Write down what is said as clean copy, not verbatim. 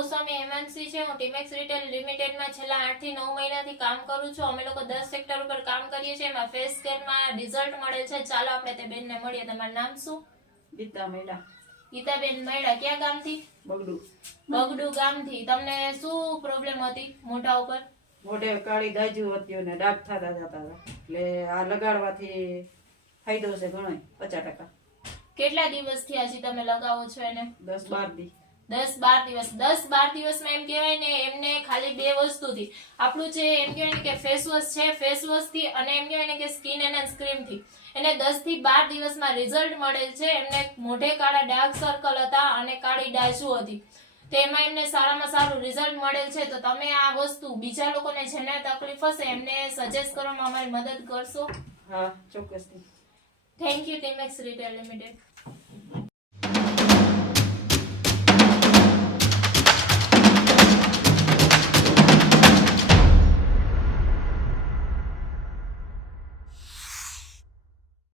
Goswami MNC છે. હું Timex retail લિમિટેડમાં છેલ્લા 8 થી 9 મહિનાથી કામ કરું છું. અમે લોકો 10 સેક્ટર ઉપર કામ કરીએ છીએ. એમાં ફેસ કેરમાં રિઝલ્ટ મળે છે. ચાલો આપણે તે બેનને મળીએ. તમારું નામ શું? ગીતા મેડા. ગીતાબેન મૈડા. ક્યાં ગામથી? બગડુ ગામથી. તમને શું પ્રોબ્લેમ હતી મોઢા ઉપર? મોઢે કાળી દાજુ હતી ને ડાઘ થતા જતા હતા, એટલે આ લગાડવાથી ફાયદો છે ઘણો, 50%. કેટલા દિવસ થયા હજી તમે લગાવો છો એને? 10-12 દી. 10-12 દિવસ. 10-12 દિવસમાં એમ કહેવાય ને એમને ખાલી બે વસ્તુથી આપણું જે એમ કહેવાય ને કે ફેસ વોશ છે, ફેસ વોશ થી અને એમ કહેવાય ને કે સ્કિન એન્હાન્સ ક્રીમ થી એને 10 થી 12 દિવસમાં રિઝલ્ટ મળેલ છે. એમને મોઢે કાળા ડાર્ક સર્કલ હતા અને કાળી ડાજુ હતી. તેમાં એમને સારામાં સારું રિઝલ્ટ મળેલ છે. તો તમે આ વસ્તુ બીજા લોકોને જેને તકલીફ હશે એમને સજેસ્ટ કરવામાં અમારી મદદ કરશો? હા, ચોક્કસથી. Thank you Timex retail limited.